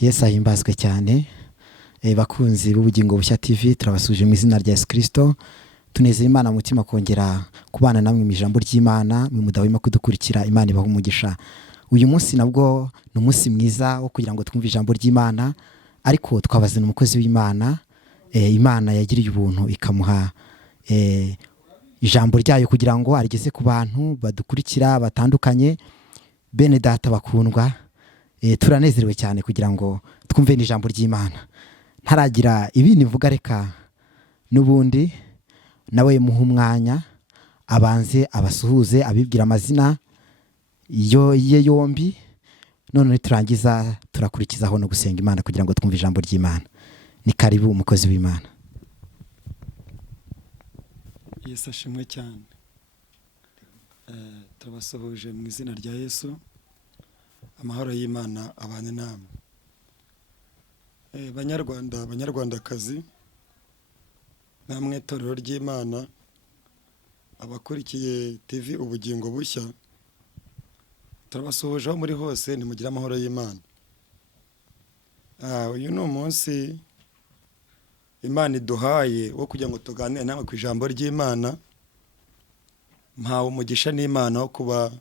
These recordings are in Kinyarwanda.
Yesu ahimbazwe cyane. Bakunzi b'ubugingo bushya TV turabasuje mu izina rya Yesu Kristo. Tunezeye Imana mutima kongera kubana namwe mu ijambo ry'Imana, mu mudahwema kudukurikira. Imana ibaha umugisha. Uyu munsi nabwo ni umunsi mwiza wo kugira ngo twumve ijambo ry'Imana, ariko twabazana umukozi w'Imana. Imana yagiriye ubuntu ikamuha ijambo ryayo kugira ngo arigeze ku bantu badukurikira batandukanye. Bene data bakundwa, turanezerewe cyane kugira ngo twumve n'ijambo ry'Imana. Ntaragira ibindi mvuga, reka nubundi nawe muha umwanya abanze abasuhuze, abibwira amazina ye yombi, none turangiza turakurikizaho no gusenga Imana kugira ngo twumve ijambo ry'Imana. Ni karibu umukozi w'Imana. Yesu ashimwe cyane. Turabasuhuje mu izina rya Yesu. Amahoro y'Imana abane namwe. Banyarwanda, banyarwandakazi, namwe itorero ry'Imana, abakurikiye TV ubugingo bushya, turabasuhuje aho muri hose, nimugire amahoro y'Imana. Uyu ni umunsi Imana iduhaye wo kugira ngo tuganire namwe ku ijambo ry'Imana. Mpawe umugisha n'Imana wo kuba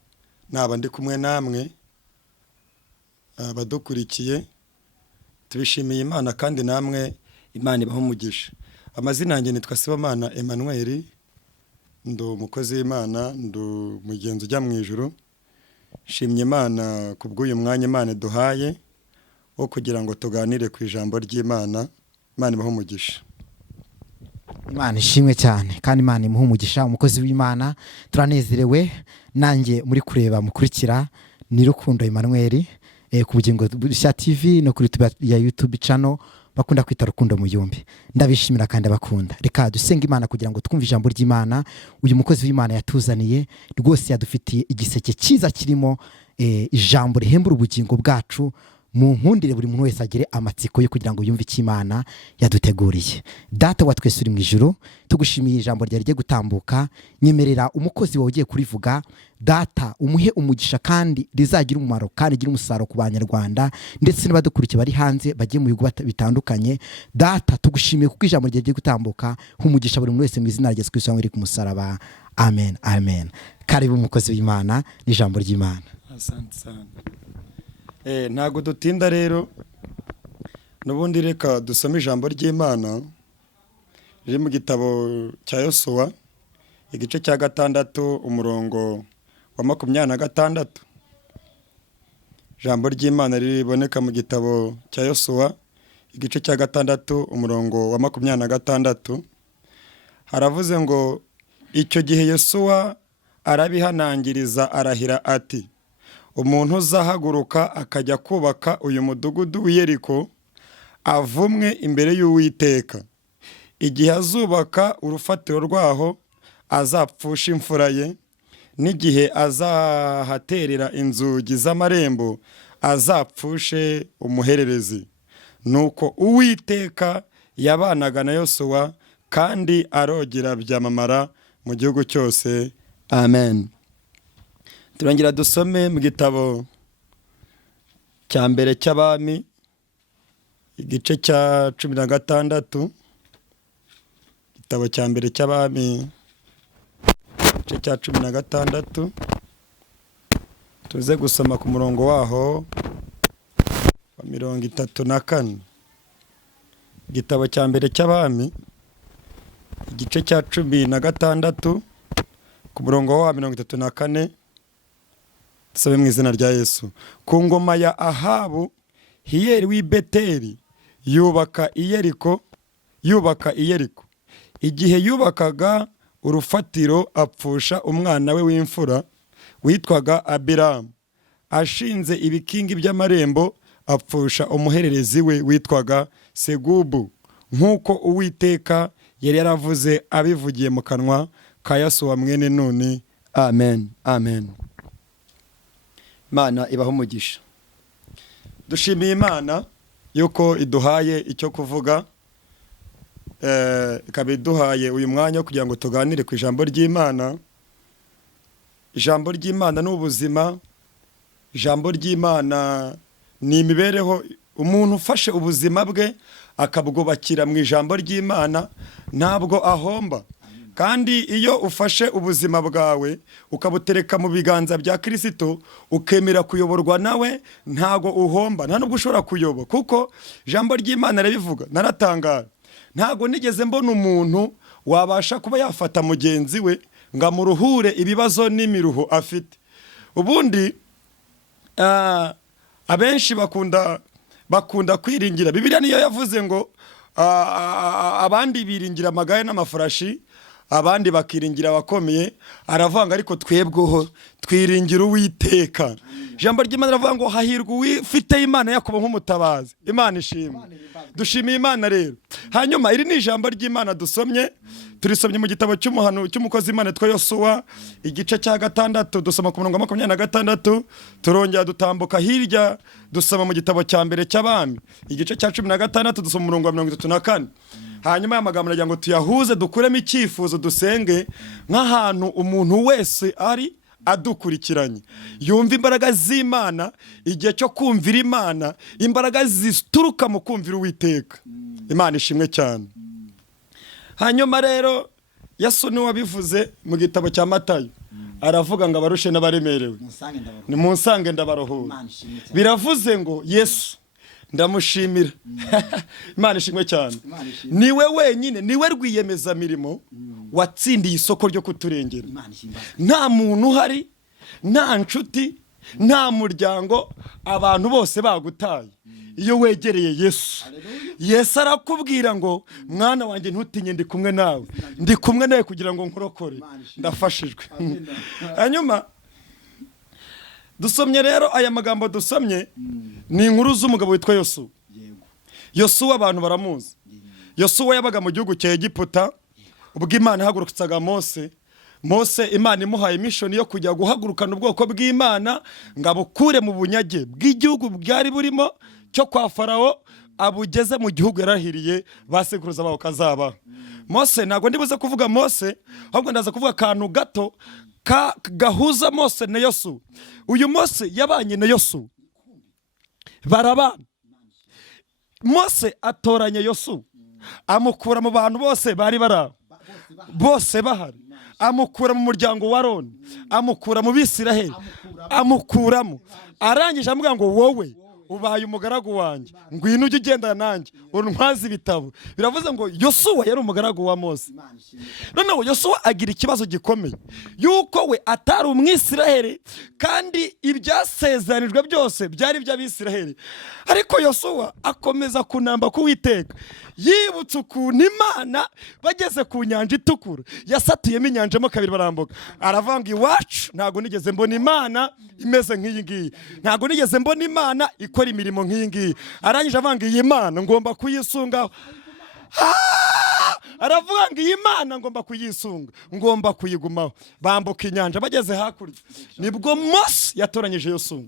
naba ndi kumwe namwe abadukurikiye. Tubishimiye Imana kandi namwe Imana ibaho umugisha. Amazina yanjye nitwa SIBOMANA Emmanuel, ndo umukozi w'Imana, ndo mugenzi ujya mu ijuru. Shimye Imana kubw'uyu mwanya Imana duhaye wo kugira ngo tuganire ku ijambo ry'Imana. Imana ibaho umugisha. Imana ishimwe cyane kandi Imana imuha umugisha. Umukozi w'Imana, turanezerewe. Nanjye muri kureba mukurikira ni Rukundo Emmanuel ku bugingo bushya TV no kuri ya YouTube channel bakunda kwita Rukundo Muyumbi. Ndabishimira kandi abakunda. Reka dusenga Imana kugira ngo twumve ijambo ry'Imana. Uyu mukozi w'Imana yatuzaniye rwose yadufitiye igiseke cyiza kirimo ijambo rihembura ubugingo bwacu. Mu nkundire buri muntu wese agire amatsiko yo kugira ngo yumve icyo Imana yaduteguriye. Data wa twese uri mu ijuru, tugushimiye ijambo rya rye gutambuka. Nyemerera umukozi wawe ugiye kurivuga, Data umuhe umugisha kandi rizagira umumaro kandi gira umusaruro ku Banyarwanda ndetse n'abadukurikiye bari hanze bagiye mu bihugu bitandukanye. Data tugushimiye kuko ijambo rya rye gutambuka, humugisha buri muntu wese mu izina rya Yesu Kristo wari ku musaraba. Amen, amen. Karibu umukozi w'Imana n'ijambo ry'Imana. Asante sana. Ntago dutinda rero, nubundi reka dusome ijambo ry'Imana riri mu gitabo cya Yosuwa igice cya 6 umurongo wa 26. Ijambo ry'Imana riboneka mu gitabo cya Yosuwa igice cya 6 umurongo wa 26. Haravuze ngo icyo gihe Yosuwa arabihanangiriza arahira ati, umuntu uzahaguruka akajya kubaka uyu mudugudu w'Yeriko avumwe imbere y'Uwiteka. Igihe azubaka urufatiro rwaho azapfusha imfura ye, n'igihe azahaterera inzugi z'amarembo azapfushe umuhererezi. Nuko Uwiteka yabanaga na Yosuwa kandi arogera byamamara mu gihugu cyose. Amen. Turangira dusome mu gitabo cya mbere cy'Abami igice cya 16. Igitabo cya mbere cy'Abami igice cya 16, tuze gusoma ku murongo waho wa 34. Igitabo cya mbere cy'Abami igice cya 16 ku murongo wa 34. Sabe mu izina rya Yesu. Ku ngoma ya Ahabu, Hiyeli w'i Beteli yubaka Iyeriko. Igihe yubakaga urufatiro apfusha umwana we w'imfura witwaga Abiramu. Ashinze ibikingi by'amarembo apfusha umuhererezi we witwaga Segubu, nk'uko Uwiteka yari yaravuze abivugiye mu kanwa ka Yosuwa mwene Nuni. Amen, amen. Imana ibaho umugisha. Dushimiye Imana yuko iduhaye icyo kuvuga, ikaba iduhaye uyu mwanya kugira ngo tuganire ku ijambo ry'Imana. Ijambo ry'Imana ni ubuzima, ijambo ry'Imana ni imibereho umuntu ufashe ubuzima bwe akabwubakira mu ijambo ry'Imana ntabwo ahomba. Kandi iyo ufashe ubuzima bwawe ukabutereka mu biganza bya Kristo ukemera kuyoborwa nawe ntago uhomba, nta nubwo ushobora kuyoba, kuko ijambo ry'Imana ribivuga. Naratangara, ntago nigeze mbona umuntu wabasha kuba yafata mugenzi we ngo amuruhure ibibazo n'imiruho afite. Ubundi abenshi bakunda kwiringira. Bibiliya niyo yavuze ngo abandi biringira amagare n'amafarashi, abandi bakiringira abakomeye. Aravanga ariko twebweho twiringira Uwiteka. Ijambo ry'Imana ravuga ngo hahirwa uwifite Imana Yakobo nk'umutabazi. Imana ishimwe. Dushimiye Imana rero. Hanyuma iri ni ijambo ry'Imana dusomye, turisomye mu gitabo cy'umukozi Imana twa Yosuwa igice cya 6 dusoma ku murongo wa 26, turongera dutambuka hirya dusoma mu gitabo cya mbere cy'Abami igice cya 16 dusoma umurongo wa 34. Hanyuma y'amagambo nagira ngo tuyahuze dukuremo icyifuzo dusenge nk'ahantu umuntu wese ari adukurikiranye yumva imbaraga z'Imana igihe cyo kumvira Imana, imbaraga zituruka mu kumvira Uwiteka. Imana ishimwe cyane. Hanyuma rero Yesu ni wabivuze mu gitabo cya Matayo, aravuga ngo abarushe n'abaremerewe nimunsange ndabaruhura. Biravuze ngo Yesu ndamushimira. Imana ishimwe cyane. Niwe wenyine, niwe rwiyemeza mirimo watsindiye isoko ryo kuturengera. Nta muntu uhari, nta nshuti, nta muryango, abantu bose bagutaye. Iyo wegereye Yesu, Yesu arakubwira ngo mwana wanjye ntutinye, ndi kumwe nawe, ndi kumwe nawe kugira ngo nkurokore, ndafashijwe. Hanyuma dusomye rero aya magambo dusomye ni inkuru z'umugabo witwa Yosuwa. Yosuwa abantu baramuzi. Yosuwa yabaga mu gihugu cya Egiputa ubwo Imana ihagurukitsaga Mose Imana imuhaye mission yo kujya guhagurukana ubwoko bw'Imana ngo abukure mu bunyage bw'igihugu bwari burimo cyo kwa Farawo abugeze mu gihugu yarahiriye basekuruza babo kazaba. Mose ntago ndibuze kuvuga Mose, ahubwo ndaza kuvuga akantu gato gahuza Mose na Yosuwa. Uyu Mose yabanye na Yosuwa, barabana. Mose atoranya Yosuwa amukura mu bantu bose bari baraho, bose bahari, amukura mu muryango wa Aroni, amukura mu Bisiraheli, amukuramo. Arangije amuga ngo wowe ubaye umugaragu wanjye, ngwino ujye ugendana nanjye untwaze ibitabo. Biravuze ngo Yosuwa yari umugaragu wa Mose. Noneho Yosuwa agira ikibazo gikomeye yuko we atari umwisiraheli kandi ibyasezeranijwe byose byari by'Abisiraheli. Ariko Yosuwa akomeza kunamba kuwiteka, yibutse ukuntu Imana bageze ku nyanja itukura yasatuyemo inyanja mo kabiri barambuka. Aravuga ngo iwacu ntago nigeze mbona Imana imeze nk'iyi ngiyi, ntago nigeze mbona Imana ikora imirimo nk'iyi ngiyi. Arangije avuga ngo iyi Mana ngomba kuyisungaho. Aravuga ngo iyi Mana ngomba kuyisunga, ngomba kuyigumaho. Bambuka inyanja bageze hakurya nibwo Mose yatoranyije Yosuwa.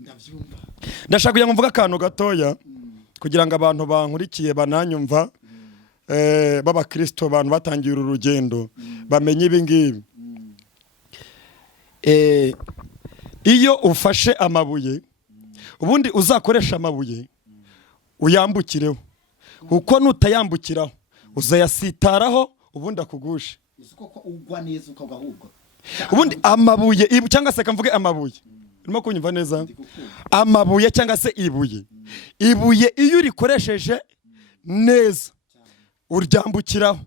Ndashaka kugira ngo mvuga akantu gatoya kugira ngo abantu bankurikiye bananyumva, b'Abakristo, abantu batangiye uru rugendo bamenye ibi ngibi. Iyo ufashe amabuye ubundi uzakoresha amabuye uyambukireho, kuko nutayambukiraho uzayasitaraho ubundi akugushe. Ubundi amabuye cyangwa se kamvuge amabuye, urimo kunyumva neza? Amabuye cyangwa se ibuye iyo urikoresheje neza uryambukiraho,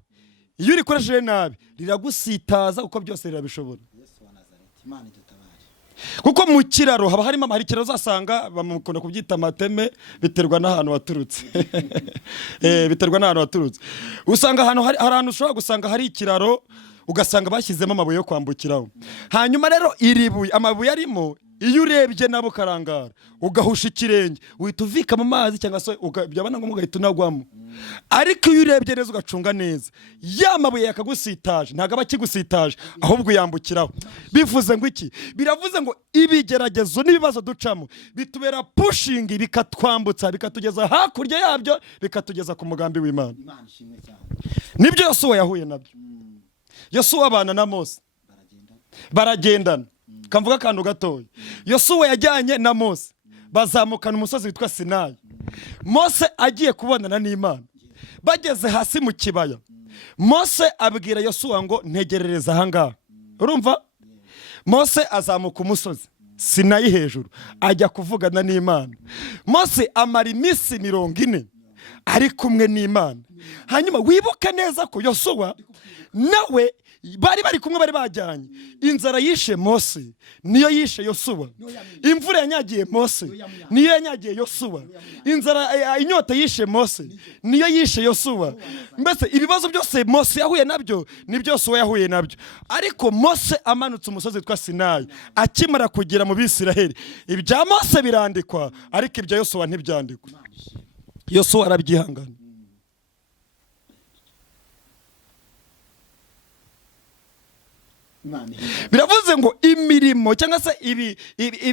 iyo urikoresheje nabi riragusitaza kuko byose rirabishobora. Kuko mu kiraro haba harimo amarikiro uzasanga bamukunda kubyita amateme, biterwa n'ahantu waturutse. Biterwa n'ahantu waturutse. Usanga ahantu ushobora gusanga hari ikiraro ugasanga bashyizemo amabuye yo kwambukiraho. Hanyuma rero iribuye amabuye arimo, iyo urebye nabo karangara ugahusha ikirenge uhita uvika mu mazi cyangwa se byabana ngo mugahita unagwamo. Ariko iyo urebye neza ugacunga neza, ya mabuye yakagusitaje ntago aba kigusitaje ahubwo yambukiraho. Bivuze ngo iki? Biravuze ngo ibigeragezo n'ibibazo ducamo bitubera pushing, bikatwambutsa bikatugeza hakurya yabyo, bikatugeza ku mugambi w'Imana. Nibyo Yosuwa yahuye nabyo. Yosuwa abana na Mose baragendana. Kamvuga akantu gatoya, Yosuwa yajyanye na Mose bazamukana umusozi witwa Sinayi. Mose agiye kubonana n'Imana bageze hasi mu kibaya Mose abwira Yosuwa ngo ntegerereza ahangaha urumva Mose azamuka umusozi Sinayi hejuru ajya kuvugana n'Imana Mose amara iminsi 40 ari kumwe n'Imana hanyuma wibuke neza ko Yosuwa nawe bari kumwe bari bajyanye inzara yishe Mose niyo yishe Yosuwa imvura yanyagiye Mose niyo yanyagiye Yosuwa inzara inyota yishe Mose niyo yishe Yosuwa mbese ibibazo byose Mose yahuye nabyo nibyo Yosuwa yahuye nabyo ariko Mose amanutse umusozi twa Sinayi akimara kugera mu Bisiraheli ibya Mose birandikwa ariko ibya Yosuwa ntibyandikwa Yosuwa arabyihangana biravuze ngo imirimo cyangwa se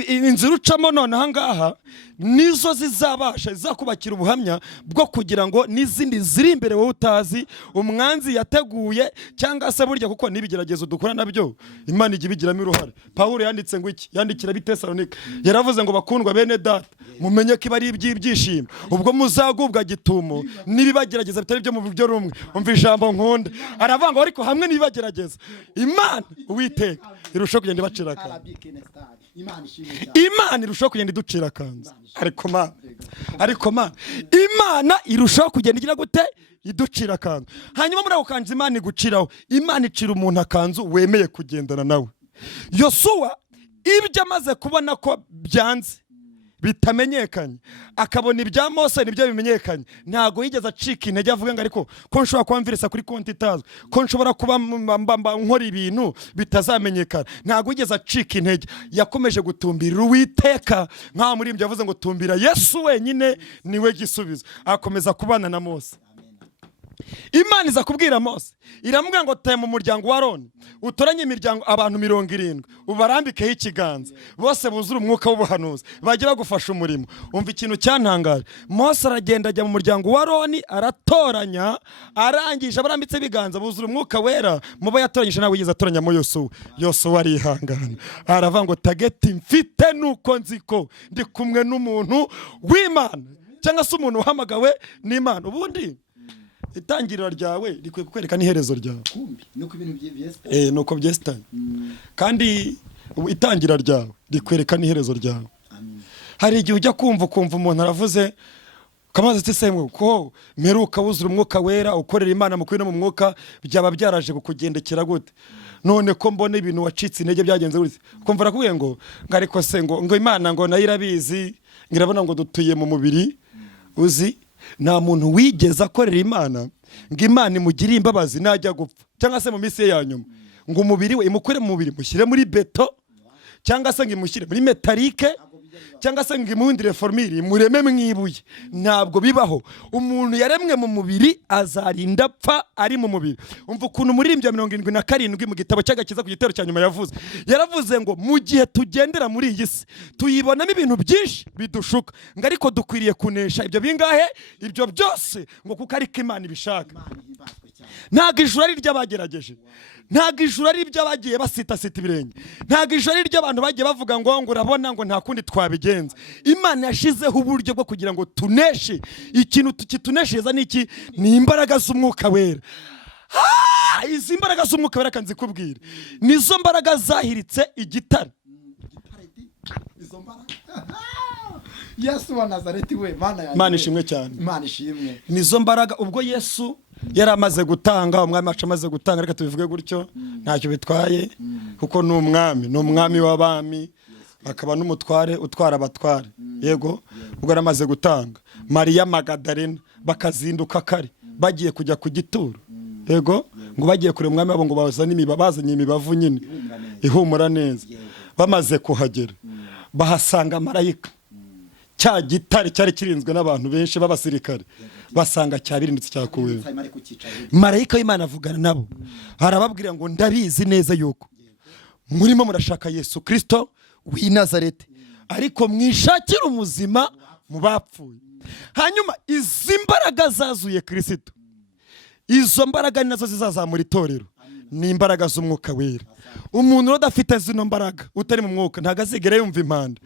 inzira ucamo none ahangaha nizo zizakubakira ubuhamya bwo kugira ngo n'izindi ziri imbere wowe utazi umwanzi yateguye cyangwa se burya kuko n'ibigeragezo dukora nabyo Imana ijya ibigiramo uruhare Pawulo yanditse ngo iki yandikira Bitesalonika yaravuze ngo bakundwa bene data mumenye ko ibari ibyishimo ubwo muzagubwa gitumo nibibagerageza bitari byo mu buryo rumwe umva ijambo nkunda aravuga ngo ariko hamwe nibibagerageza Imana Uwiteka irushaho kugenda ibacira kanzu Imana irushaho kugenda iducira kanzu ariko ma Imana irushaho kugenda igira gute iducira kanzu hanyuma muri ako kanzu Imana iguciraho Imana icira umuntu akanzu wemeye kugendana nawe Yosuwa ibyo amaze kubona ko byanze bitamenyekanye akabona ibya Mose nibyo bimenyekanye ntago yigeze acika intege avuga ngo ariko ko nshobora kwamvirisa kuri konti itazwe ko nshobora kuba nkora ibintu bitazamenyekana ntago yigeze acika intege yakomeje gutumbira Uwiteka nka muri ibyo yavuze ngo tumbira Yesu wenyine niwe gisubizo akomeza kubana na Mose Imana iza kubwira Mose iramubwira ngo taye mu muryango wa Aroni utoranye imiryango abantu 70 ubarambikeho ikiganza bose buzura umwuka w'ubuhanuzi bagiye bagufasha umurimo umva ikintu cyantangaje Mose aragenda ajya mu muryango wa Aroni aratoranya arangije abarambitse biganza buzura umwuka wera mubo yatoranyije nawe yiza atoranya mu Yosuwa arihangana aravuga ngo tageti mfite nuko nziko ndi kumwe n'umuntu w'Imana cyangwa se umuntu uhamagawe n'Imana ubundi itangiriro ryawe rikwiye kukwereka n'iherezo ryawe nuko ibintu byesitaye nuko byesitaye kandi itangira ryawe rikwereka n'iherezo ryawe hari igihe ujya kumva umuntu aravuze kamaze tisemwe ko meruka wuzura umwuka wera ukorera Imana mu kwino mu mwuka byaba byaraje kukugendekera gute none ko mbona ibintu wacitse intege byagenze gute kumva rakubwiye ngo ariko se ngo Imana ngo nayirabizi ngirabona ngo dutuye mu mubiri uzi nta muntu wigeze akorera Imana ngo Imana imugire imbabazi najya gupfa cyangwa se mu minsi ya nyuma ngo umubiri we imukore mu mubiri mushyire muri beto cyangwa se ngo imushyire muri metalike cyangwa se ngo imuhindire formire mureme mwibuye ntabwo bibaho umuntu yaremwe mu mubiri azarinda apfa ari mu mubiri umva ukuntu muririmbyi wa 77 mu gitabo cy'agakiza ku gitero cya nyuma yaravuze ngo mu gihe tugendera muri iyi si tuyibonamo ibintu byinshi bidushuka ngo ariko dukwiriye kunesha ibyo bingahe ibyo byose ngo kuko ariko Imana ibishaka ntago ijuru ari ry'abagerageje ntago ijuru ari ry'abagiye basita ibirenge ntago ijuru ari ry'abantu bagiye bavuga ngo urabona ngo nta kundi twabigenza Imana yashizeho uburyo bwo kugira ngo tuneshe ikintu tukituneshereza niki ni imbaraga z'umwuka wera izi imbaraga z'umwuka wera kanzi kubwira nizo mbaraga zahiritse igitare izo mbaraga Yesu wa Nazareti we Mana ishimwe cyane Mana ishimwe nizo mbaraga ubwo Yesu yaramaze gutanga umwami wacu amaze gutanga reka tubivuge gutyo ntacyo bitwaye kuko ni umwami w'abami akaba n'umutware utwara abatware yego ubwo yaramaze gutanga Mariya Magadalena bakazinduka kare bagiye kujya ku gituro yego ngo bagiye kure umwami wabo ngo bazanye imibavu nyine ihumura neza bamaze kuhagera bahasanga marayika cya gitare cyari kirinzwe n'abantu benshi b'abasirikare basanga cyabirindutse cyakuwe marayika w'Imana avugana nabo arababwira ngo ndabizi neza yuko murimo murashaka Yesu Kristo w'i Nazareti ariko mwishakira umuzima mu bapfuye hanyuma izi mbaraga zazuye Kristo izo mbaraga nazo zizazamura itorero ni imbaraga z'umwuka wera. Umuntu udafite zino mbaraga utari mu mwuka ntago azigera yumva impanda.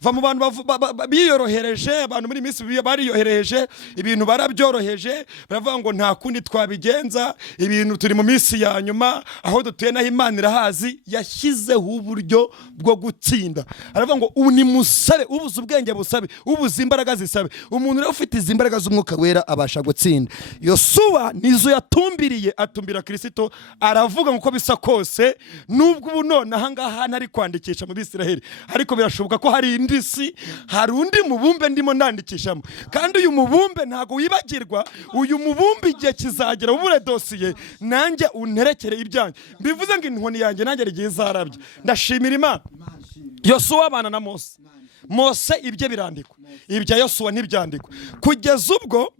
Va mu bantu biyorohereje, abantu muri minsi bariyohereje, ibintu barabyoroheje, baravuga ngo nta kundi twabigenza, ibintu turi mu minsi ya nyuma, aho dutuye naho Imana irahazi, yashyizeho uburyo bwo gutsinda. Aravuga ngo ni musabe, ubuze ubwenge busabe, ubuze imbaraga zisabe. Umuntu rero ufite izi mbaraga z'umwuka wera abasha gutsinda. Yosuwa nizo yatumbiriye, atumbira Kristo, aravuga ngo bisa kose nubwo ubu none ahangaha ntari kwandikisha mu Bisiraheli, ariko birashoboka ko hari indisi, hari undi mubumbe ndimo ndandikishamo, kandi uyu mubumbe ntago wibagirwa. Uyu mubumbe igihe kizagera ubure dosiye nanjye unterekere ibyanjye, mbivuze ngo inkoni yanjye nanjye rigiye zarabye. Ndashimira Imana. Yosuwa abana na Mose ibye birandikwa, ibya Yosuwa ntibyandikwa, kugeza ubwo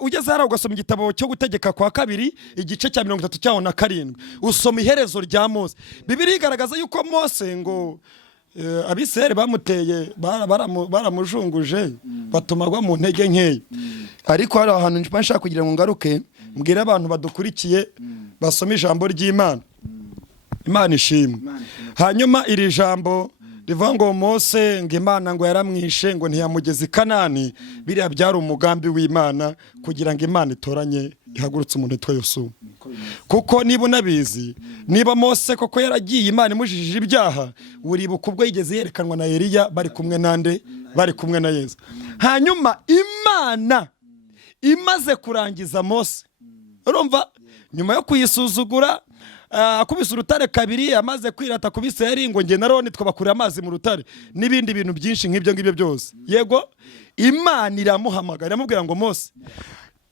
ugeze hariya ugasoma igitabo cyo gutegeka kwa 2 igice cya 37 usoma iherezo rya Mose. Bibiliya igaragaza yuko Mose ngo Abisirayeli bamuteye, baramujunguje, batumagwa mu ntege nkeya. Ariko hari ahantu nshaka kugira ngo ngaruke mbwire abantu badukurikiye basoma ijambo ry'Imana. Imana ishimwe. Hanyuma iri jambo rivuga ngo Mose ngo Imana ngo yaramwishe ngo ntiyamugeze i Kanani, biriya byari umugambi w'Imana kugira ngo Imana itoranye ihagurutse umuntu witwa Yosuwa. Kuko niba unabizi, niba Mose koko yaragiye Imana imujijije ibyaha, uribuka ubwo yigeze yerekanwa na Eliya bari kumwe nande, bari kumwe na Yesu. Hanyuma Imana imaze kurangiza Mose, urumva, nyuma yo kuyisuzugura, akubise urutare 2, amaze kwirata kubise yari ngo nge na Aroni twabakurira amazi mu rutare n'ibindi bintu byinshi nk'ibyo ngibyo byose. Yego, Imana iramuhamagara, iramubwira ngo Mose,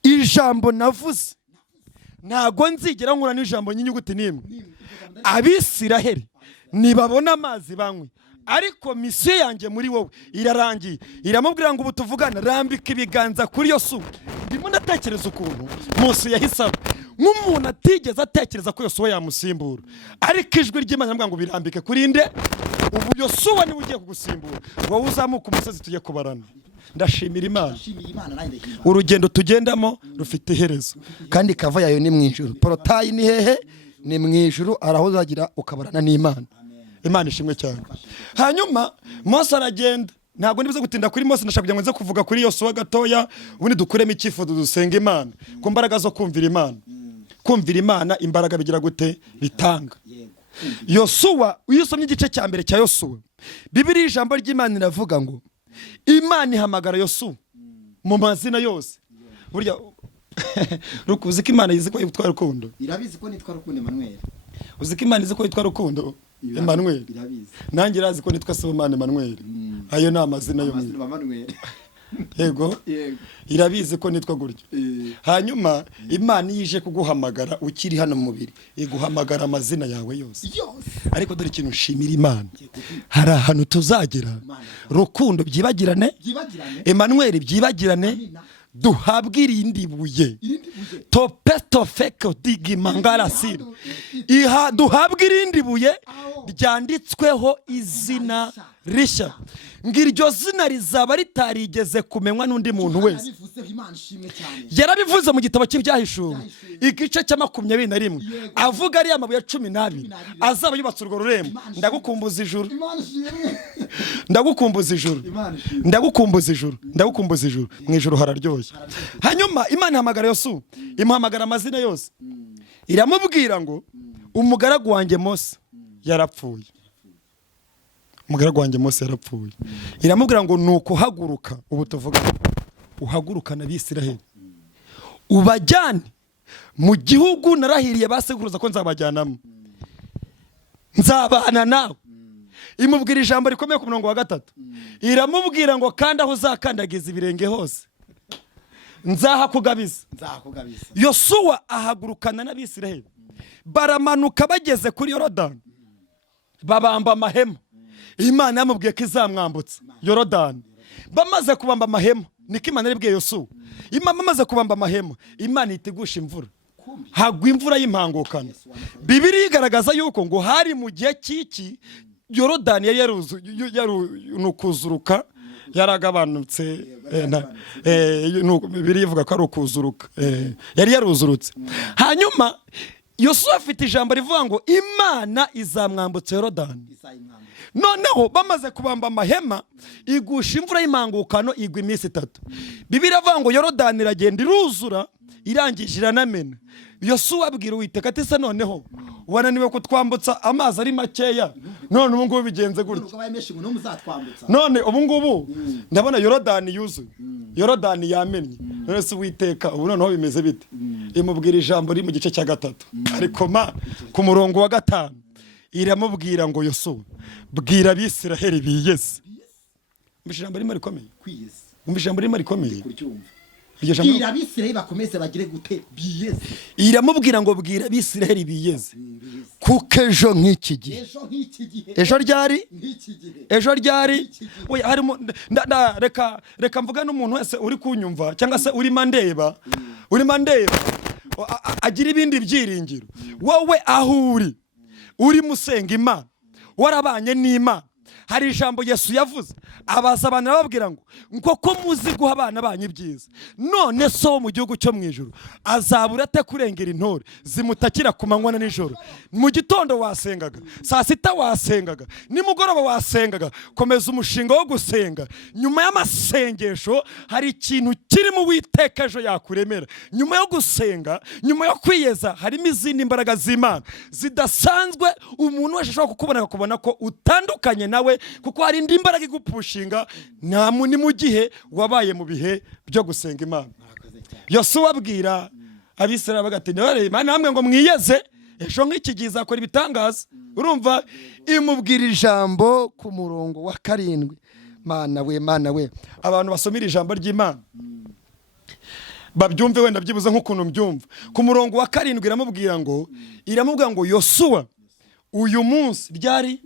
ijambo navuze ntago nzigera nkura n'ijambo n'inyuguti n'imwe. Abisiraheli nibabona amazi banywe, ariko misiyo yanjye muri wowe irarangiye. Iramubwira ngo ubu tuvugana, rambika ibiganza kuri Yosuwa. Ndimo ndatekereza ukuntu Mose yahisaba nk'umuntu atigeze atekereza ko Yosuwa yamusimbura, ariko ijwi ry'Imana rimubwira ngo birambike kuri nde. Ubu Yosuwa niwe ugiye kugusimbura, wowe uzamuka umusozi tujye kubarana. Ndashimira Imana. Urugendo tugendamo rufite iherezo, kandi kava yayo ni mu ijuru. Porotayi ni hehe? Ni mu ijuru, araho uzagira ukabarana n'Imana. Imana ishimwe cyane. Hanyuma Mose aragenda, ntabwo nibuze gutinda kuri Mose, ndashaka kugira ngo nze kuvuga kuri Yosuwa gatoya, ubundi dukuremo icyifuzo dusenga Imana ku mbaraga zo kumvira Imana. Kumvira Imana imbaraga bigira gute? Bitanga. Yosuwa, iyo usomye igice cya mbere cya Yosuwa, Bibiliya ijambo ry'Imana iravuga ngo Imana ihamagara Yosuwa mu mazina yose. Burya rukuzi ko Imana yizi ko yitwa Rukundo. Irabizi ko nitwa Rukundo Emmanuel. Uzi ko Imana izi ko yitwa Rukundo Emmanuel. Nanjye irazi ko nitwa SIBOMANA Emmanuel. Ayo ni amazina yo Emmanuel. Yego, irabizi ko nitwa gutyo. Hanyuma Imana yije kuguhamagara ukiri hano mu mubiri, iguhamagara amazina yawe yose. Ariko dore ikintu nshimira Imana, hari ahantu tuzagera Rukundo byibagirane, Emmanuel byibagirane, duhabwe irindi buye. Topeto feko digi mangara siri. Duhabwe irindi buye ryanditsweho izina rishya. Ngiryo zina rizaba ritarigeze kumenywa n'undi muntu wese. Yarabivuze mu gitabo cy'ibyahishuwe igice cya 21, avuga ari amabuye 12 azaba yubatse urwo rurembo. Ndagukumbuza ijuru, ndagukumbuza ijuru, ndagukumbuza ijuru, ndagukumbuza ijuru. Mu ijuru hararyoshye. Hanyuma Imana ihamagara Yosuwa, imuhamagara amazina yose, iramubwira ngo umugaragu wanjye Mose yarapfuye. Umugaragu wanjye Mose yarapfuye. Iramubwira ngo nuko haguruka, ubu tuvuga uhaguruka n'Abisiraheli ubajyane mu gihugu narahiriye basekuruza ko nzabajyanamo, nzabana nawe. Imubwira ijambo rikomeye ku murongo wa 3, iramubwira ngo kandi aho uzakandagiza ibirenge hose nzahakugabiza. Yosuwa ahagurukana n'Abisiraheli, baramanuka bageze kuri Yorodani, babamba amahema. Imana yamubwiye ko izamwambutsa Yorodani. Bamaze kubamba amahema, niko Imana yaribwiye Yosuwa. Imana amaze kubamba amahema, Imana itegusha imvura, hagwa imvura y'impangukano. Bibiliya igaragaza yuko ngo hari mu gihe cy'iki Yorodani yarukuzuruka, yaragabanutse. Bibiliya ivuga ko ari ukuzuruka, yari yaruzurutse. Hanyuma Yosuwa afite ijambo rivuga ngo Imana izamwambutsa Yorodani. Noneho bamaze kubamba amahema igusha imvura y'imangukano igwa iminsi 3. Bibiliya ivuga ngo Yorodani iragenda iruzura irangije iranamena. Yosuwa abwira Uwiteka ati se noneho wananiwe kutwambutsa amazi ari makeya, none ubu ngubu bigenze gutya. None ubu ngubu ndabona Yorodani yuzuye, Yorodani yamennye. None se Uwiteka ubu noneho bimeze bite? Imubwira ijambo riri mu gice cya 3 ariko ku murongo wa 5 iramubwira ngo Yosuwa bwira Abisiraheli biyeze. Ijambo rimwe rikomeye kwiyeze. Ijambo rimwe rikomeye bwira Abisiraheli bakomeze bagire gute biyeze. Iramubwira ngo bwira Abisiraheli biyeze kuko ejo nk'iki gihe. Ejo ryari? Ejo ryari? Oya harimo reka mvuga n'umuntu wese uri kunyumva cyangwa se uri mandeba agira ibindi byiringiro. Wowe aho uri musenga Imana, warabanye n'Imana, hari ijambo Yesu yavuze abaza abantu bababwira ngo ko muzi guha abana banyu ibyiza, none so mu gihugu cyo mu ijuru azabura ate kurengera intore zimutakira ku manywa na nijoro. Mu gitondo wasengaga, saa sita wasengaga, nimugoroba wasengaga. Komeza umushinga wo gusenga. Nyuma y'amasengesho hari ikintu kirimo Uwiteka ejo yakuremera. Nyuma yo gusenga, nyuma yo kwiyeza, harimo izindi imbaraga z'Imana zidasanzwe umuntu wese ashobora kukubona ko utandukanye nawe, kuko hari indi mbaraga igupushinga ni mu gihe wabaye mu bihe byo gusenga Imana. Yosuwa abwira Abisirayeli bagati Imana namwe ngo mwiyeze ejo nk'iki gihe izakora ibitangaza. Urumva imubwira ijambo ku murongo wa 7. Mana we abantu basomira ijambo ry'Imana babyumve wenda byibuze nk'ukuntu mbyumva. Ku murongo wa 7 iramubwira ngo Yosuwa uyu munsi ryari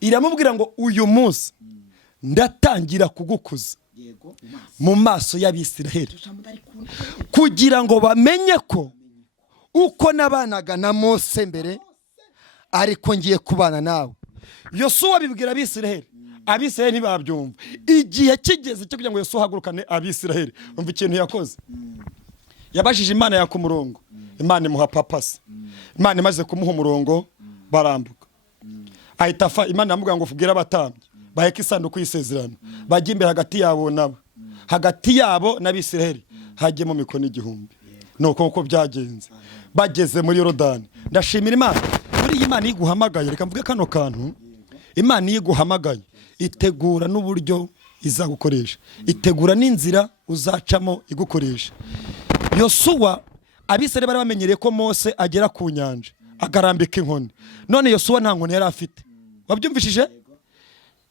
iramubwira ngo uyu munsi ndatangira kugukuza mu maso y'Abisiraheli kugira ngo bamenye ko uko nabanaga na Mose mbere ariko ngiye kubana nawe. Yosuwa bibwira Abisiraheli, Abisiraheli ntibabyumva. Igihe kigeze cyo kugira ngo Yosuwa hagurukane Abisiraheli, umva ikintu yakoze. Yabajije Imana ya ku murongo, Imana imuha papasi. Imana imaze kumuha umurongo barambuka. Ahita Imana yamubwira ngo ubwire abatambyi baheka isanduku y'isezerano bajye imbere hagati yabo n'Abisiraheli hajyemo mikono 1000. Nuko uko byagenze bageze muri Yorodani. Ndashimira Imana muri Imana iguhamagaye. Reka mvuge kano kantu, Imana iguhamagaye itegura n'uburyo izagukoresha, itegura n'inzira uzacamo igukoresha. Yosuwa Abisirayeli bari bamenyereye ko Mose agera ku nyanja agarambika inkoni. None Yosuwa nta nkoni yari afite. Wabyumvishije?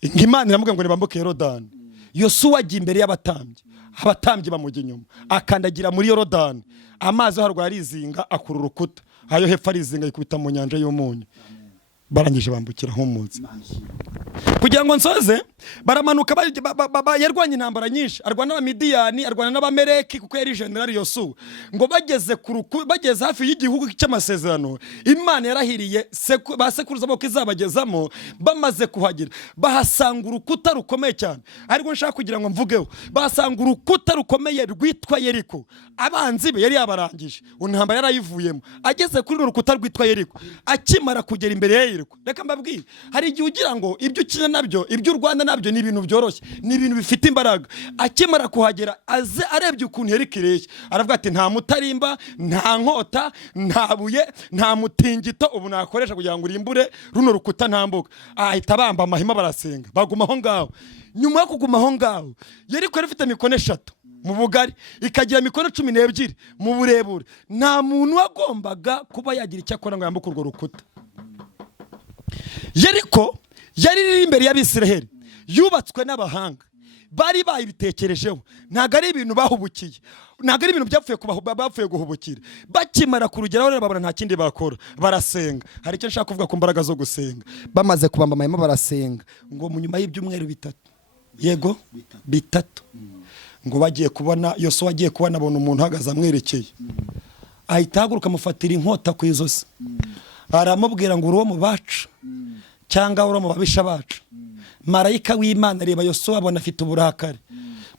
Imana iramubwira ngo nibambuke Yorodani. Yosuwa ajya imbere y'abatambyi, abatambyi bamujya inyuma, akandagira muri Yorodani. Amazi harwa arizinga akura urukuta, ayo hepfo arizinga ikubita mu nyanja y'umunyu. Barangije bambukira nk'umuzi. Kugira ngo nsoze baramanuka yarwanya intambara nyinshi, arwana n'Abamidiyani, arwana n'Abameleki kuko yari general Yosuwa. Ngo bageze hafi y'igihugu cy'amasezerano, Imana yarahiriye basekuruza boko izabagezamo. Bamaze kuhagira bahasanga urukuta rukomeye cyane, ariko nshaka kugira ngo mvugeho, bahasanga urukuta rukomeye rwitwa Yeriko. Abanzi be yari yabarangije, intambara yarayivuyemo. Ageze kuri urukuta rwitwa Yeriko, akimara kugera imbere ya Yeriko, reka mbabwire, hari igihe ugira ngo ibyo ukina nabyo, ibyo Rwanda nabyo ni ibintu byoroshye, ni ibintu bifite imbaraga. Akimara kuhagera arebye ukuntu Yeriko ireshya, aravuga ati nta mutarimba, nta nkota, nta buye, nta mutingito ubu nakoresha kugira ngo urimbure runo rukuta ntambuka. Ahita bamba amahema barasenga, baguma aho ngaho. Nyuma yo kuguma aho ngaho, Yeriko yari ifite mikono 3 mu bugari, ikagira mikono 12 mu burebure. Nta muntu wagombaga kuba yagira icyo akora ngo yambuke urwo rukuta. Yeriko yari iri imbere y'Abisiraheli, yubatswe n'abahanga, bari bayibitekerejeho. Ntago ari ibintu bahubukiye, ntago ari ibintu bapfuye guhubukira. Bakimara kurugeraho rero babona nta kindi bakora, barasenga. Hari icyo nshaka kuvuga ku mbaraga zo gusenga. Bamaze kubamba amahema barasenga, ngo mu nyuma y'ibyumweru 3, yego 3, ngo bagiye kubona Yosuwa agiye kubona abona umuntu uhagaze amwerekeye. Ahita haguruka amufatira inkota ku izosi, aramubwira ngo uri uwo mu bacu cyangwa uri mu babisha bacu. Marayika w'Imana areba Yosuwa abona afite uburakari,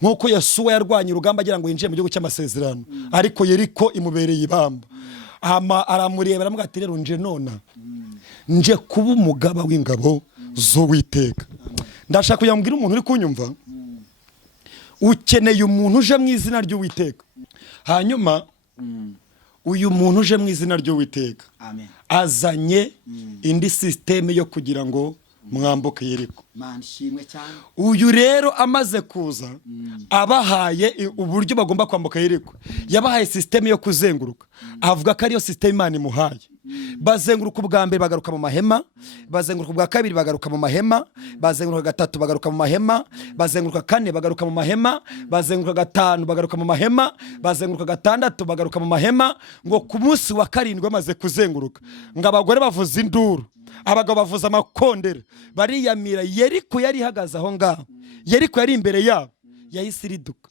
nkuko Yosuwa yarwanye urugamba agira ngo yinjiye mu gihugu cy'amasezerano, ariko Yeriko imubereye ibamba. aramureba aramubwira ati rero nje nona nje kuba umugaba w'ingabo z'Uwiteka. Ndashaka kuyambwira umuntu uri kunyumva, ukeneye umuntu uje mu izina ry'Uwiteka. Hanyuma uyu muntu uje mu izina ry'Uwiteka azanye indi systeme yo kugira ngo mwambuke Yeriko. Uyu rero amaze kuza abahaye uburyo bagomba kwambuka Yeriko, yabahaye systeme yo kuzenguruka. Avuga ko ariyo systeme Imana imuhaye. Bazenguruka ubwa mbere bagaruka mu mahema, bazenguruka ubwa kabiri bagaruka mu mahema, bazenguruka gatatu bagaruka mu mahema, bazenguruka kane bagaruka mu mahema, bazenguruka gatanu bagaruka mu mahema, bazenguruka gatandatu bagaruka mu mahema, ngo ku munsi wa karindwi bamaze kuzenguruka ngo abagore bavuza induru, abagabo bavuza amakondera, bariyamira. Yeriko yari ihagaze aho ngaho, Yeriko yari imbere yabo, yahise iriduka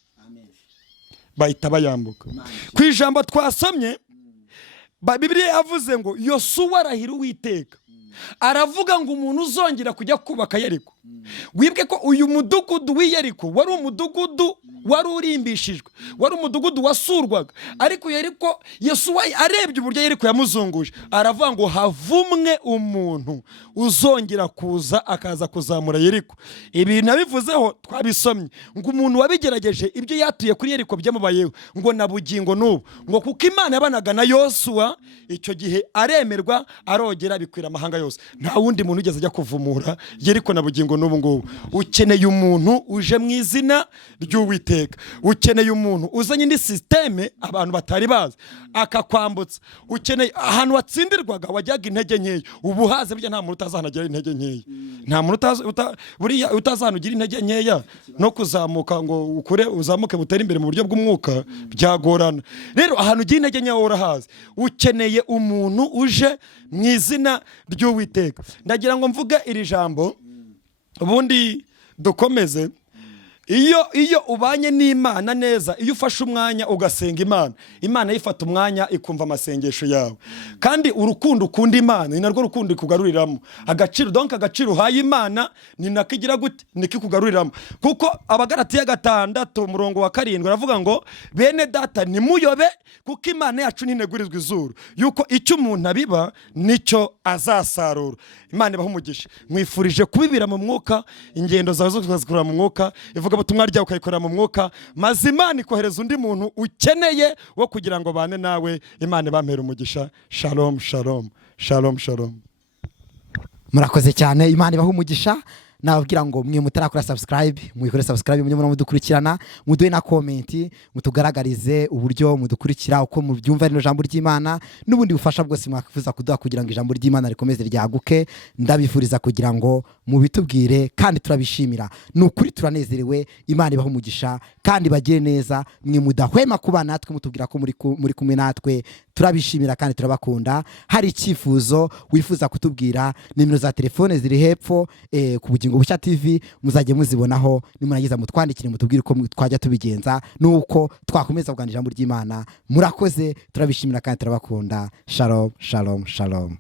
bahita bayambuka. Ku ijambo twasomye Bibiliya yavuze ngo Yosuwa arahira Uwiteka, aravuga ngo umuntu uzongera kujya kubaka Yeriko. Wibwe ko uyu mudugudu w'Yeriko wari umudugudu wari urimbishijwe, wari umudugudu wasurwaga, ariko Yeriko Yosuwa arebye uburyo Yeriko yamuzunguje, aravuga ngo havumwe umuntu uzongera kuza akaza kuzamura Yeriko. Ibintu nabivuzeho twabisomye ngo umuntu wabigerageje ibyo yatuye kuri Yeriko byamubayeho, ngo na bugingo n'ubu, ngo kuko Imana yabanaga na Yosuwa icyo gihe aremerwa arogera bikwira amahanga yose. Nta wundi muntu ugeze ajya kuvumura Yeriko na bugingo n'ubu ngubu. Ukeneye umuntu uje mu izina ry'Uwiteka, ukeneye umuntu uzanye indi systeme abantu batari bazi akakwambutsa. Ukeneye ahantu watsindirwaga wajyaga intege nkeya, ubu haze burya nta muntu utazanagira intege nkeya, nta muntu buriya utazanagira intege nkeya no kuzamuka ngo ukure uzamuke butere imbere mu buryo bw'umwuka byagorana. Rero ahantu ugira intege nkeya urahazi, ukeneye umuntu uje mu izina ry'Uwiteka. Ndagira ngo mvuge iri jambo ubundi dukomeze. Iyo ubanye n'Imana neza, iyo ufashe umwanya ugasenga Imana, Imana yifata umwanya ikumva amasengesho yawe. Kandi urukundo ukunda Imana ni narwo rukundo ikugaruriramo agaciro. Donc agaciro uhaye Imana ni nakigira gute nikikugaruriramo. Kuko Abagalatiya 6:7 aravuga ngo bene data nimuyobe, kuko Imana yacu nintegurizwa izuru yuko icyo umuntu abiba nicyo azasarura. Imana ibaha umugisha. Mwifurije kubibira mu mwuka, ingendo zawe zo kuzikura mu mwuka, ivuga ubutumwa ryawe ukayikorera mu mwuka, maze Imana ikohereza undi muntu ukeneye wo kugira ngo bane nawe. Imana ibampere umugisha. Shalom shalom shalom shalom. Murakoze cyane, Imana ibaha umugisha. Nababwira ngo mwe mutarakora subscribe, mwikore subscribe, mujye mudukurikirana, muduhe na comment, mutugaragarize uburyo mudukurikira, uko mubyumva rino jambo ry'Imana, n'ubundi bufasha bwose mwakifuza kuduha kugira ngo ijambo ry'Imana rikomeze ryaguke. Ndabifuriza kugira ngo mubitubwire kandi turabishimira. Nukuri turanezerewe. Imana ibaha umugisha kandi bagire neza. Mwe mudahwema kuba natwe mutubwira ko muri kumwe natwe, turabishimira kandi turabakunda. Hari icyifuzo wifuza kutubwira, nimero za telefone ziri hepfo ku Bugingo Bushya TV, muzajye muzibonaho. Nimurangiza mutwandikire mutubwire uko twajya tubigenza nuko twakomeza kuganira ijambo ry'Imana. Murakoze, turabishimira kandi turabakunda. Shalom shalom shalom.